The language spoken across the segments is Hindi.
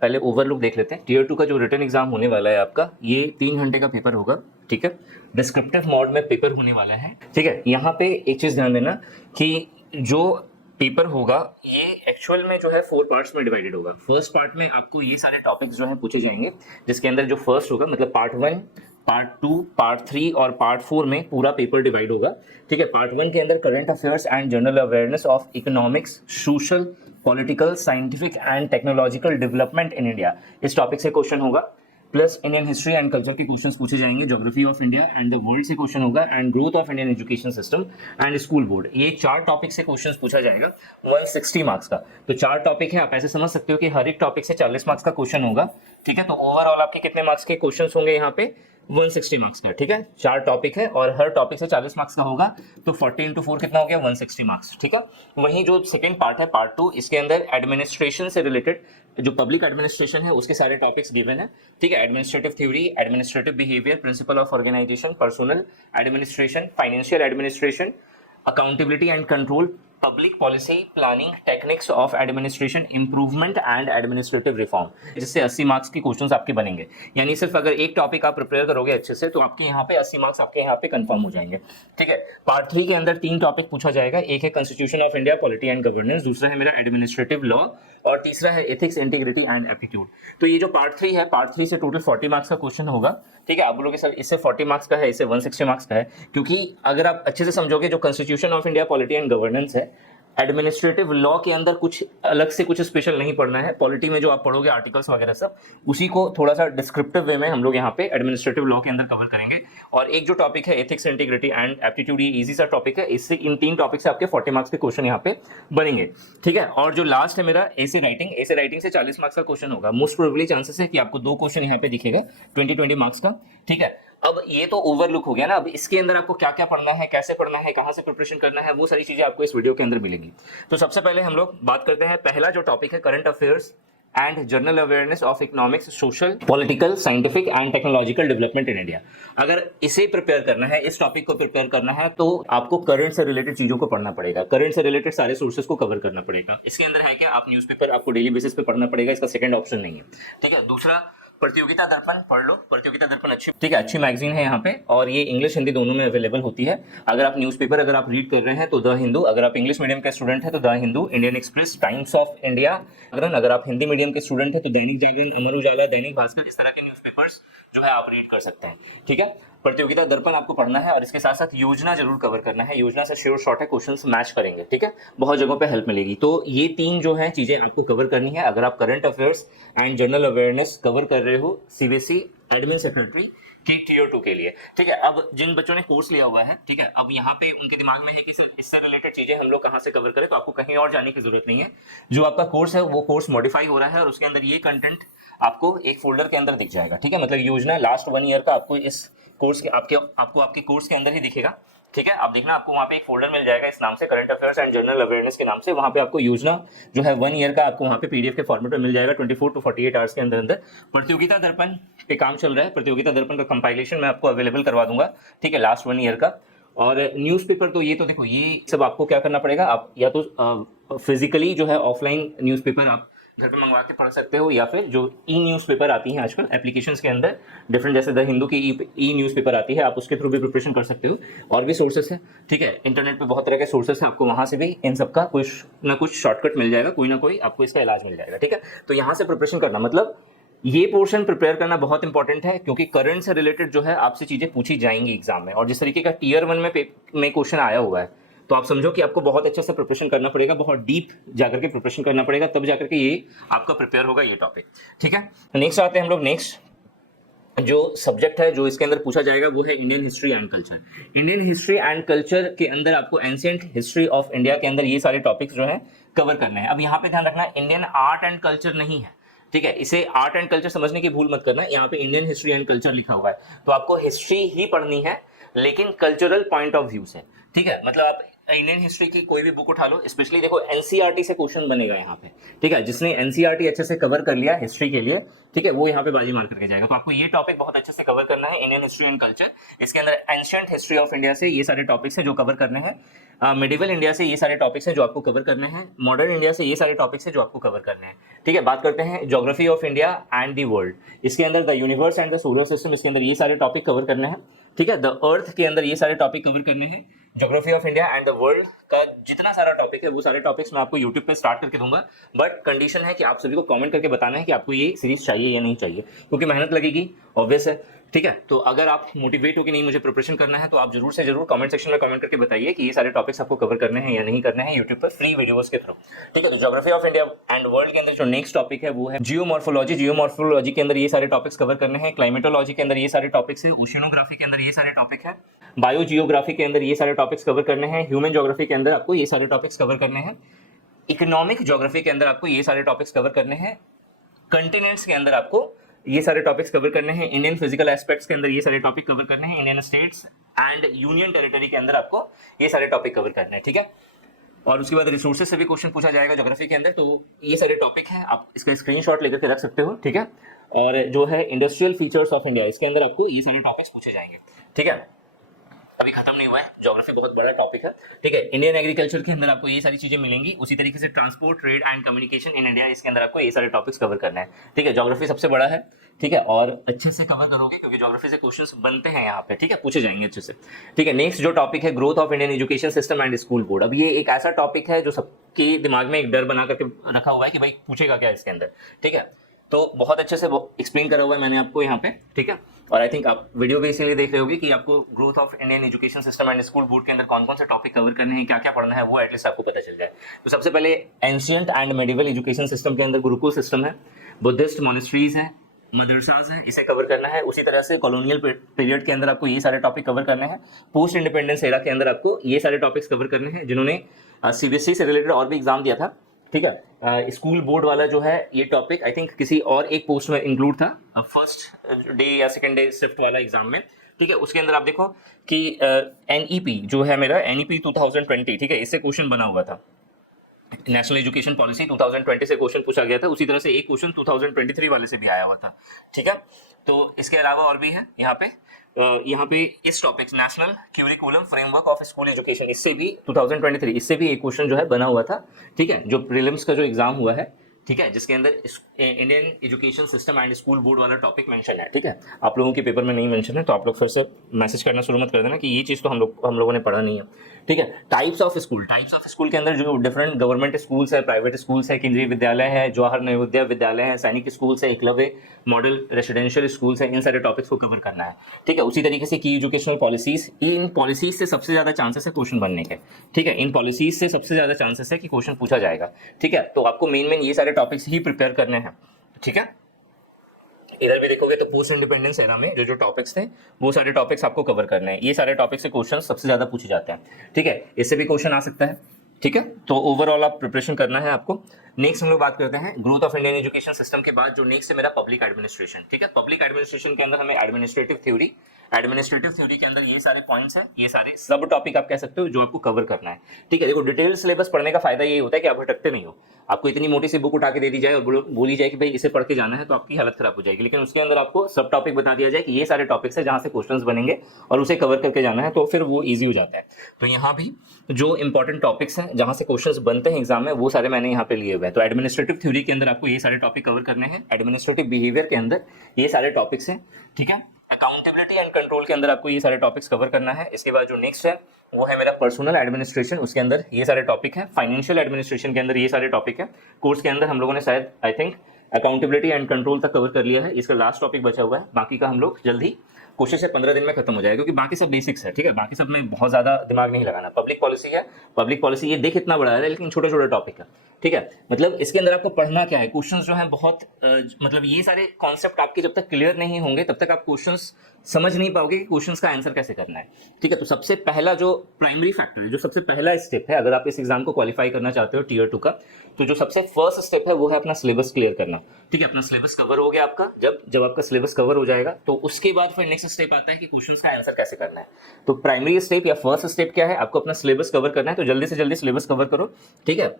पहले ओवरलुक देख लेते हैं। टीयर 2 का जो रिटन एग्जाम होने वाला है आपका, ये 3 घंटे का पेपर होगा, ठीक है। डिस्क्रिप्टिव मोड में पेपर होने वाला है, ठीक है। यहाँ पे एक चीज ध्यान देना कि जो पेपर होगा ये एक्चुअल में जो है 4 पार्ट्स में डिवाइडेड होगा। फर्स्ट पार्ट में आपको ये सारे टॉपिक्स जो है पूछे जाएंगे, जिसके अंदर जो फर्स्ट होगा मतलब पार्ट 1, पार्ट 2, पार्ट 3 और पार्ट 4 में पूरा पेपर डिवाइड होगा, ठीक है। पार्ट 1 के अंदर current affairs and general awareness of economics, social, political, scientific and technological development in India, इस टॉपिक से क्वेश्चन होगा। Plus Indian history and culture के क्वेश्चंस पूछे जाएंगे, geography of India and the world से क्वेश्चन होगा, and growth of Indian education system and school board. ये 4 टॉपिक से क्वेश्चंस पूछा जाएगा 160 मार्क्स का। तो 4 टॉपिक है, आप ऐसे समझ सकते हो कि हर एक टॉपिक से 40 मार्क्स का क्वेश्चन होगा, ठीक है। तो ओवरऑल आपके कितने मार्क्स के क्वेश्चंस होंगे यहाँ पे? 160 मार्क्स का, ठीक है। 4 टॉपिक है और हर टॉपिक से 40 मार्क्स का होगा, तो 40 इंटू 4 कितना हो गया? 160 मार्क्स, ठीक है। वहीं जो सेकंड पार्ट है, पार्ट 2, इसके अंदर एडमिनिस्ट्रेशन से रिलेटेड जो पब्लिक एडमिनिस्ट्रेशन है उसके सारे टॉपिक्स गिवन है, ठीक है। Administrative theory, administrative behaviour, principle of organisation, personnel administration, financial administration, accountability and control, public policy, planning, techniques of administration, improvement and administrative reform, जिससे 80 मार्क्स की क्वेश्चंस आपके बनेंगे। यानी सिर्फ अगर एक टॉपिक आप प्रिपेयर करोगे अच्छे से तो आपके यहाँ पे 80 मार्क्स आपके यहाँ पे कंफर्म हो जाएंगे, ठीक है। पार्ट 3 के अंदर 3 टॉपिक पूछा जाएगा, एक है constitution of India, polity and governance, दूसरा है मेरा एडमिनिस्ट्रेटिव लॉ और तीसरा है एथिक्स, इंटीग्रिटी एंड एप्टीट्यूड। तो ये जो पार्ट 3 है, पार्ट 3 से टोटल 40 मार्क्स का क्वेश्चन होगा, ठीक है। आप बोलोगे सर इससे 40 मार्क्स का है, इससे 160 मार्क्स का है, क्योंकि अगर आप अच्छे से समझोगे जो constitution of India, polity and governance है, एडमिनिस्ट्रेटिव लॉ के अंदर कुछ अलग से कुछ स्पेशल नहीं पढ़ना है। पॉलिटी में जो आप पढ़ोगे आर्टिकल्स वगैरह सब, उसी को थोड़ा सा डिस्क्रिप्टिव वे में हम लोग यहाँ पे एडमिनिस्ट्रेटिव लॉ के अंदर कवर करेंगे। और एक जो टॉपिक है एथिक्स, इंटीग्रिटी एंड एप्टीट्यूड, ये इजी सा टॉपिक है, इससे इन 3 टॉपिक से आपके 40 मार्क्स के क्वेश्चन यहाँ पे बनेंगे, ठीक है। और जो लास्ट है मेरा एसे राइटिंग, एसे राइटिंग से 40 मार्क्स का क्वेश्चन होगा। मोस्ट प्रोबेबली चांसेस है कि आपको 2 क्वेश्चन यहाँ पे दिखेगा 20 मार्क्स का, ठीक है। अब ये तो ओवरलुक हो गया ना, अब इसके अंदर आपको क्या क्या पढ़ना है, कैसे पढ़ना है, कहां से प्रिपरेशन करना है, वो सारी चीजें आपको इस वीडियो के अंदर मिलेंगी। तो सबसे पहले हम लोग बात करते हैं, पहला जो टॉपिक है current affairs and general awareness of economics, social, political, scientific and technological development in India. अगर इसे प्रिपेयर करना है, इस टॉपिक को प्रिपेयर करना है, तो आपको करंट से रिलेटेड चीजों को पढ़ना पड़ेगा, करंट से रिलेटेड सारे सोर्सेज को कवर करना पड़ेगा। इसके अंदर है क्या, आप न्यूज़पेपर आपको डेली बेसिस पे पढ़ना पड़ेगा, इसका सेकंड ऑप्शन नहीं है, ठीक है। दूसरा, प्रतियोगिता दर्पण पढ़ लो, प्रतियोगिता दर्पण अच्छी, ठीक है, अच्छी मैगजीन है यहाँ पे, और ये इंग्लिश हिंदी दोनों में अवेलेबल होती है। अगर आप न्यूज़पेपर अगर आप रीड कर रहे हैं तो द हिंदू, अगर आप इंग्लिश मीडियम के स्टूडेंट हैं तो the Hindu, Indian express, times of India, अगर आप हिंदी मीडियम के स्टूडेंट हैं तो दैनिक जागरण, अमर उजाला, दैनिक भास्कर, इस तरह के न्यूज़पेपर्स जो है आप रीड कर सकते हैं, ठीक है। प्रतियोगिता दर्पण आपको पढ़ना है और इसके साथ साथ योजना जरूर कवर करना है, योजना से श्योर शॉर्ट है क्वेश्चंस मैच करेंगे, ठीक है, बहुत जगहों पे हेल्प मिलेगी। तो ये 3 जो है चीजें आपको कवर करनी है अगर आप current affairs and general awareness cover कर रहे हो सीबीएसई एडमिन सेक्रेटरी की टीयर 2 के लिए, ठीक है। अब जिन बच्चों ने कोर्स लिया हुआ है, ठीक है, अब यहाँ पे उनके दिमाग में है कि सिर्फ इससे रिलेटेड चीजें हम लोग कहाँ से कवर करें, तो आपको कहीं और जाने की जरूरत नहीं है। जो आपका कोर्स है वो कोर्स मॉडिफाई हो रहा है और उसके अंदर ये कंटेंट आपको एक फोल्डर के अंदर दिख जाएगा, ठीक है। मतलब योजना लास्ट 1 ईयर का आपको इस कोर्स के आपके कोर्स के अंदर ही दिखेगा, ठीक है। आप देखना, आपको वहाँ पे एक फोल्डर मिल जाएगा इस नाम से, current affairs and general awareness के नाम से। वहाँ पे आपको योजना जो है 1 ईयर का आपको वहाँ पे पीडीएफ के फॉर्मेट में मिल जाएगा 24 to 48 आवर्स के अंदर अंदर। प्रतियोगिता दर्पण पे काम चल रहा है, प्रतियोगिता दर्पण का कंपाइलेशन मैं आपको अवेलेबल करवा दूंगा, ठीक है, लास्ट 1 ईयर का। और न्यूज़पेपर तो ये तो देखो, ये सब आपको क्या करना पड़ेगा, आप या तो फिजिकली जो है ऑफलाइन न्यूज़पेपर आप घर पे मंगवा के पढ़ सकते हो, या फिर जो ई न्यूज़पेपर आती हैं आजकल एप्लीकेशंस के अंदर डिफरेंट, जैसे द हिंदू की ई न्यूज़पेपर आती है, आप उसके थ्रू भी प्रिपरेशन कर सकते हो। और भी सोर्सेस है, ठीक है, इंटरनेट पे बहुत तरह के सोर्सेस हैं, आपको वहां से भी इन सबका कुछ ना कुछ शॉर्टकट मिल जाएगा, कोई ना कोई आपको इसका इलाज मिल जाएगा, ठीक है। तो यहाँ से प्रिपरेशन करना, मतलब ये पोर्शन प्रिपेयर करना बहुत इंपॉर्टेंट है, क्योंकि करंट से रिलेटेड जो है आपसे चीजें पूछी जाएंगी एग्जाम में। और जिस तरीके का टीयर 1 में क्वेश्चन आया हुआ है, तो आप समझो कि आपको बहुत अच्छे से प्रिपरेशन करना पड़ेगा, बहुत डीप जाकर के प्रिपरेशन करना पड़ेगा, तब जाकर के ये आपका प्रिपेयर होगा ये टॉपिक, ठीक है। नेक्स्ट आते हैं हम लोग, नेक्स्ट जो सब्जेक्ट है जो इसके अंदर पूछा जाएगा वो है Indian history and culture. Indian history and culture के अंदर आपको एंशिएंट हिस्ट्री ऑफ इंडिया के अंदर ये सारे टॉपिक्स जो है कवर करने हैं। अब यहाँ पे ध्यान रखना, इंडियन आर्ट एंड कल्चर नहीं है, ठीक है, इसे आर्ट एंड कल्चर समझने की भूल मत करना, यहाँ पे इंडियन हिस्ट्री एंड कल्चर लिखा हुआ है। तो आपको हिस्ट्री ही पढ़नी है, लेकिन कल्चरल पॉइंट ऑफ व्यू से, ठीक है। मतलब आप इंडियन हिस्ट्री की कोई भी बुक उठा लो, स्पेशली देखो एनसीईआरटी से क्वेश्चन बनेगा यहाँ पे, ठीक है। जिसने एनसीईआरटी अच्छे से कवर कर लिया हिस्ट्री के लिए, ठीक है, वो यहाँ पे बाजी मार करके जाएगा। तो आपको ये टॉपिक बहुत अच्छे से कवर करना है, इंडियन हिस्ट्री एंड कल्चर। इसके अंदर एंशिएंट हिस्ट्री ऑफ इंडिया से ये सारे टॉपिक्स हैं जो कवर करने हैं, मिडिवल इंडिया से ये सारे टॉपिक्स हैं जो आपको कवर करने हैं, मॉडर्न इंडिया से ये सारे टॉपिक्स हैं जो आपको कवर करने हैं, ठीक है। बात करते हैं geography of India and the world, इसके अंदर the universe and the solar system, इसके अंदर ये सारे टॉपिक कवर करने हैं, ठीक है। द अर्थ के अंदर ये सारे टॉपिक कवर करने हैं। Geography of India and the world का जितना सारा टॉपिक है वो सारे टॉपिक्स मैं आपको यूट्यूब पे स्टार्ट करके दूंगा, बट कंडीशन है कि आप सभी को कमेंट करके बताना है कि आपको ये सीरीज चाहिए या नहीं चाहिए, क्योंकि मेहनत लगेगी, ऑब्वियस है, ठीक है। तो अगर आप मोटिवेट हो कि नहीं मुझे प्रिपरेशन करना है, तो आप जरूर से जरूर कमेंट सेक्शन में कमेंट करके बताइए कि ये सारे टॉपिक्स आपको कवर करने हैं या नहीं करने हैं यूट्यूब पर फ्री वीडियोस के थ्रू, ठीक है। तो geography of India and world के अंदर जो नेक्स्ट टॉपिक है वो है जियोमॉर्फोलॉजी। जियोमॉर्फोलॉजी के अंदर ये सारे टॉपिक्स कवर करने हैं, क्लाइमेटोलॉजी के अंदर ये सारे टॉपिक्स है, ओशियनोग्राफी के अंदर ये सारे टॉपिक है, बायो जियोग्राफी के अंदर ये सारे टॉपिक्स कवर करने हैं, ह्यूमन ज्योग्राफी के अंदर आपको ये सारे टॉपिक्स कवर करने हैं, इकोनॉमिक ज्योग्राफी के अंदर आपको ये सारे टॉपिक्स कवर करने हैं, कंटिनेंट्स के अंदर आपको ये सारे टॉपिक्स कवर करने हैं, इंडियन फिजिकल एस्पेक्ट्स के अंदर ये सारे टॉपिक कवर करने हैं, Indian states and union territory के अंदर आपको ये सारे टॉपिक कवर करने हैं, ठीक है। और उसके बाद रिसोर्सेज से भी क्वेश्चन पूछा जाएगा ज्योग्राफी के अंदर, तो ये सारे टॉपिक हैं, आप इसका स्क्रीनशॉट लेकर के रख सकते हो, ठीक है। और जो है इंडस्ट्रियल फीचर्स ऑफ इंडिया, इसके अंदर आपको ये सारे टॉपिक्स पूछे जाएंगे, ठीक है। अभी खत्म नहीं हुआ है, ज्योग्राफी बहुत बड़ा टॉपिक है, ठीक है। इंडियन एग्रीकल्चर के अंदर आपको ये सारी चीजें मिलेंगी, उसी तरीके से transport, trade and communication in India, इसके अंदर आपको ये सारे टॉपिक्स कवर करना है, ठीक है। ज्योग्राफी सबसे बड़ा है, ठीक है, और अच्छे से कवर करोगे क्योंकि ज्योग्राफी से क्वेश्चंस बनते हैं यहाँ पे, ठीक है, पूछे जाएंगे अच्छे से, ठीक है। नेक्स्ट जो टॉपिक है growth of Indian education system and school board. अब ये एक ऐसा टॉपिक है जो सबके दिमाग में एक डर बना करके रखा हुआ है कि भाई पूछेगा क्या इसके अंदर, ठीक है। तो बहुत अच्छे से एक्सप्लेन करा हुआ है मैंने आपको यहाँ पे, ठीक है। और आई थिंक आप वीडियो भी इसीलिए देख रहे होगे कि आपको growth of Indian education system and school board के अंदर कौन कौन से टॉपिक कवर करने हैं, क्या क्या पढ़ना है, वो एटलीस्ट आपको पता चल जाए। तो सबसे पहले ancient and medieval education system के अंदर गुरुकुल सिस्टम है, बुद्धिस्ट मॉनेस्ट्रीज है, मदरसाज हैं, इसे कवर करना है। उसी तरह से कॉलोनियल पीरियड के अंदर आपको ये सारे टॉपिक कवर करने हैं, पोस्ट इंडिपेंडेंस एरा के अंदर आपको ये सारे टॉपिक्स कवर करने हैं। जिन्होंने सीबीएसई से रिलेटेड और भी एग्जाम दिया था, ठीक है, स्कूल बोर्ड वाला जो है ये टॉपिक आई थिंक किसी और एक पोस्ट में इंक्लूड था, फर्स्ट डे या सेकंड डे शिफ्ट वाला एग्जाम में, ठीक है। उसके अंदर आप देखो कि एनईपी जो है मेरा एनईपी 2020, ठीक है, इससे क्वेश्चन बना हुआ था, नेशनल एजुकेशन पॉलिसी 2020 से क्वेश्चन पूछा गया था। उसी तरह से एक क्वेश्चन 2023 वाले से भी आया हुआ था, ठीक है। तो इसके अलावा और भी है यहाँ पे इस topic national curriculum framework of school education, इससे भी 2023 इससे भी एक क्वेश्चन जो है बना हुआ था, ठीक है, जो प्रीलिम्स का जो एग्जाम हुआ है, ठीक है, जिसके अंदर Indian education system and school board वाला टॉपिक मेंशन है, ठीक है। आप लोगों के पेपर में नहीं मेंशन है तो आप लोग फिर से मैसेज करना शुरू मत कर देना कि ये चीज़ तो हम लोगों ने पढ़ा नहीं है, ठीक है। टाइप्स ऑफ स्कूल के अंदर जो डिफरेंट गवर्नमेंट स्कूल्स है, प्राइवेट स्कूल्स है, केंद्रीय विद्यालय है, जवाहर नवोदय विद्यालय है, सैनिक स्कूल्स है, एकलव्य मॉडल रेसिडेंशियल स्कूल्स है, इन सारे टॉपिक्स को कवर करना है, ठीक है। उसी तरीके से की एजुकेशनल पॉलिसीज, इन पॉलिसीज से सबसे ज्यादा चांसेस है क्वेश्चन बनने के, ठीक है। इन पॉलिसीज से सबसे ज्यादा चांसेस है कि क्वेश्चन पूछा जाएगा, ठीक है। तो आपको मेन ये सारे टॉपिक्स ही प्रिपेयर करने हैं, ठीक है। इधर भी देखोगे तो पोस्ट इंडिपेंडेंस एरा में जो टॉपिक्स थे वो सारे टॉपिक्स आपको कवर करने हैं। ये सारे टॉपिक्स से क्वेश्चन सबसे ज्यादा पूछे जाते हैं, ठीक है। इससे भी क्वेश्चन आ सकता है, ठीक है। तो ओवरऑल आप प्रिपरेशन करना है आपको। नेक्स्ट हम लोग बात करते हैं growth of Indian education system के बाद जो नेक्स्ट है मेरा पब्लिक एडमिनिस्ट्रेशन, ठीक है। पब्लिक एडमिनिस्ट्रेशन के अंदर हमें एडमिनिस्ट्रेटिव थ्योरी के अंदर ये सारे पॉइंट्स हैं, ये सारे सब टॉपिक आप कह सकते हो जो आपको कवर करना है, ठीक है। देखो डिटेल सिलेबस पढ़ने का फायदा ये होता है कि आप भटकते नहीं हो। आपको इतनी मोटी सी बुक उठा के दे दी जाए और बोली जाए कि भाई इसे पढ़ के जाना है तो आपकी हालत खराब हो जाएगी, लेकिन उसके अंदर आपको सब टॉपिक बता दिया जाए कि ये सारे टॉपिक्स है जहां से क्वेश्चंस बनेंगे और उसे कवर करके जाना है, तो फिर वो ईजी हो जाता है। तो यहाँ भी जो इंपॉर्टेंट टॉपिक्स हैं जहां से क्वेश्चंस बनते हैं एग्जाम में वो सारे मैंने यहाँ पे लिए हुए हैं। तो एडमिनिस्ट्रेटिव थ्योरी के अंदर आपको ये सारे टॉपिक कवर करने हैं, एडमिनिस्ट्रेटिव बिहेवियर के अंदर ये सारे टॉपिक्स हैं, ठीक है। अकाउंटेबिलिटी एंड कंट्रोल के अंदर आपको ये सारे टॉपिक्स कवर करना है। इसके बाद जो नेक्स्ट है वो है मेरा पर्सनल एडमिनिस्ट्रेशन, उसके अंदर ये सारे टॉपिक है। फाइनेंशियल एडमिनिस्ट्रेशन के अंदर ये सारे टॉपिक है। कोर्स के अंदर हम लोगों ने शायद I think accountability and control तक कवर कर लिया है, इसका लास्ट टॉपिक बचा हुआ है, बाकी का हम लोग जल्दी कोशिश है 15 दिन में खत्म हो जाएगा, क्योंकि बाकी सब बेसिक्स है, ठीक है। बाकी सब में बहुत ज्यादा दिमाग नहीं लगाना। पब्लिक पॉलिसी है, पब्लिक पॉलिसी ये देख इतना बड़ा है लेकिन छोटे छोटे टॉपिक है, ठीक है। मतलब इसके अंदर आपको पढ़ना क्या है, क्वेश्चंस जो है बहुत मतलब ये सारे कॉन्सेप्ट आपके जब तक क्लियर नहीं होंगे तब तक आप क्वेश्चंस समझ नहीं पाओगे कि क्वेश्चंस का आंसर कैसे करना है, ठीक है। तो सबसे पहला जो प्राइमरी फैक्टर है, जो सबसे पहला स्टेप है अगर आप इस एग्जाम को क्वालिफाई करना चाहते हो टीयर 2 का, तो जो सबसे फर्स्ट स्टेप है वो है अपना सिलेबस क्लियर करना। करना, ठीक है। अपना सिलेबस कवर हो गया आपका, जब आपका सिलेबस कवर हो जाएगा तो उसके बाद फिर नेक्स्ट स्टेप आता है कि क्वेश्चंस का आंसर कैसे करना है। तो प्राइमरी स्टेप या फर्स्ट स्टेप क्या है, आपको अपना सिलेबस कवर करना है, तो जल्दी से जल्दी सिलेबस कवर करो, ठीक है।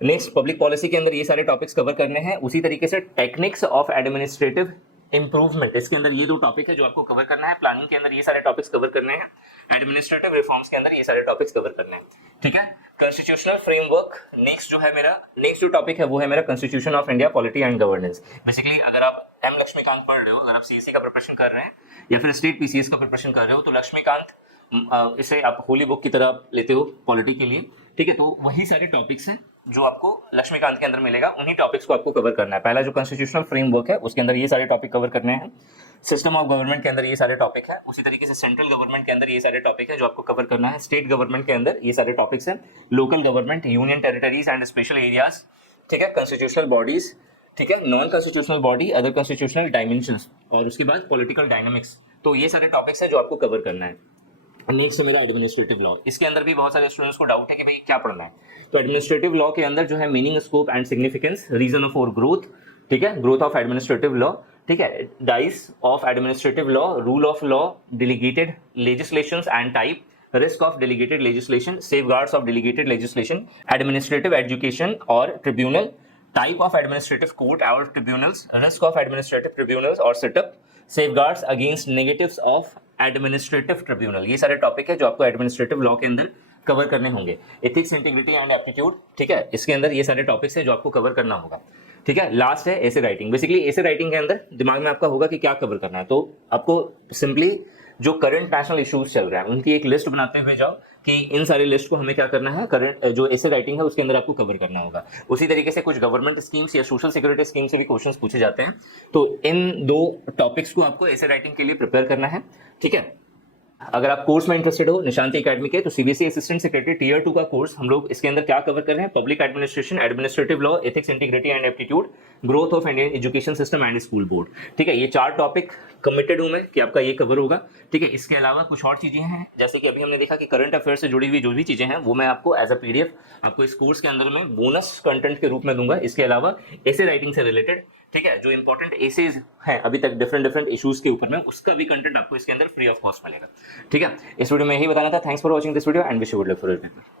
नेक्स्ट पब्लिक पॉलिसी के अंदर ये सारे टॉपिक्स कवर करने हैं। उसी तरीके से टेक्निक्स ऑफ एडमिनिस्ट्रेटिव इंप्रूवमेंट, इसके अंदर ये 2 टॉपिक है जो आपको कवर करना है। प्लानिंग के अंदर ये सारे टॉपिक्स कवर करने हैं, एडमिनिस्ट्रेटिव रिफॉर्म्स के अंदर ये सारे टॉपिक्स कवर करने हैं, ठीक है। कॉन्स्टिट्यूशनल फ्रेमवर्क नेक्स्ट जो टॉपिक है वो है मेरा constitution of India, polity and governance. Basically अगर आप एम लक्ष्मीकांत पढ़ रहे हो, अगर आप सीएससी का प्रिपरेशन कर रहे हैं या फिर स्टेट पीसीएस का प्रिपरेशन कर रहे हो, तो लक्ष्मीकांत इसे आप होली बुक की तरह लेते हो पॉलिटी के लिए, ठीक है। तो वही सारे टॉपिक्स हैं जो आपको लक्ष्मीकांत के अंदर मिलेगा, उन्हीं टॉपिक्स को आपको कवर करना है। पहला जो कॉन्स्टिट्यूशनल फ्रेमवर्क है उसके अंदर ये सारे टॉपिक कवर करने हैं। सिस्टम ऑफ गवर्नमेंट के अंदर ये सारे टॉपिक है। उसी तरीके से सेंट्रल गवर्नमेंट के अंदर ये सारे टॉपिक है जो आपको कवर करना है। स्टेट गवर्नमेंट के अंदर ये सारे टॉपिक्स हैं। Local government, union territories and special areas, ठीक है। कॉन्स्टिट्यूशनल बॉडीज, ठीक है। Non constitutional body, other constitutional dimensions, और उसके बाद पॉलिटिकल डायनामिक्स। तो ये सारे टॉपिक्स है जो आपको कवर करना है। नेक्स्ट मेरा एडमिनिस्ट्रेटिव लॉ, इसके अंदर भी बहुत सारे स्टूडेंट्स को डाउट है कि भाई क्या पढ़ना है। तो एडमिनिस्ट्रेटिव लॉ के अंदर जो है meaning, scope and significance, reason for growth, ठीक है, ग्रोथ ऑफ एडमिनिस्ट्रेटिव लॉ, ठीक है, Dicey of administrative law, rule of law, delegated legislations and type, risk of delegated legislation, safeguards of delegated legislation, administrative education और tribunal, type of administrative court और tribunals, risk of administrative tribunals और setup, safeguards against negatives of administrative tribunal. ये सारे टॉपिक है जो आपको एडमिनिस्ट्रेटिव लॉ के अंदर कवर करने होंगे। एथिक्स, इंटीग्रिटी एंड एप्टीट्यूड, ठीक है, इसके अंदर ये सारे टॉपिक्स है जो आपको कवर करना होगा, ठीक है। लास्ट है essay writing. Basically essay writing के अंदर दिमाग में आपका होगा कि क्या कवर करना है, तो आपको सिंपली जो करंट नेशनल इश्यूज चल रहे हैं उनकी एक लिस्ट बनाते हुए जाओ कि इन सारी लिस्ट को हमें क्या करना है, करंट जो एसे राइटिंग है उसके अंदर आपको कवर करना होगा। उसी तरीके से कुछ गवर्नमेंट स्कीम्स या सोशल सिक्योरिटी स्कीम से भी क्वेश्चंस पूछे जाते हैं। तो इन 2 टॉपिक्स को आपको एसे राइटिंग के लिए प्रिपेयर करना है, ठीक है। अगर आप कोर्स में इंटरेस्टेड हो निशांति एकेडमी के, तो सीबीएसई असिस्टेंट सेक्रेटरी टियर 2 का कोर्स हम लोग इसके अंदर क्या कवर कर रहे हैं, public administration, administrative law, ethics, integrity and aptitude, growth of Indian education system and school board, ठीक है। ये 4 टॉपिक कमिटेड हूं मैं कि आपका ये कवर होगा, ठीक है। इसके अलावा कुछ और चीजें हैं, जैसे कि अभी हमने देखा कि करंट अफेयर से जुड़ी हुई जो भी चीजें हैं वो मैं आपको एज अ पीडीएफ आपको इस कोर्स के अंदर में बोनस कंटेंट के रूप में दूंगा। इसके अलावा एसे राइटिंग से रिलेटेड, ठीक है, जो इंपॉर्टेंट एसेज हैं अभी तक डिफरेंट इश्यूज के ऊपर में, उसका भी कंटेंट आपको इसके अंदर फ्री ऑफ कॉस्ट मिलेगा, ठीक है। इस वीडियो में यही बताना था। Thanks for watching this video and wish you good luck for your paper.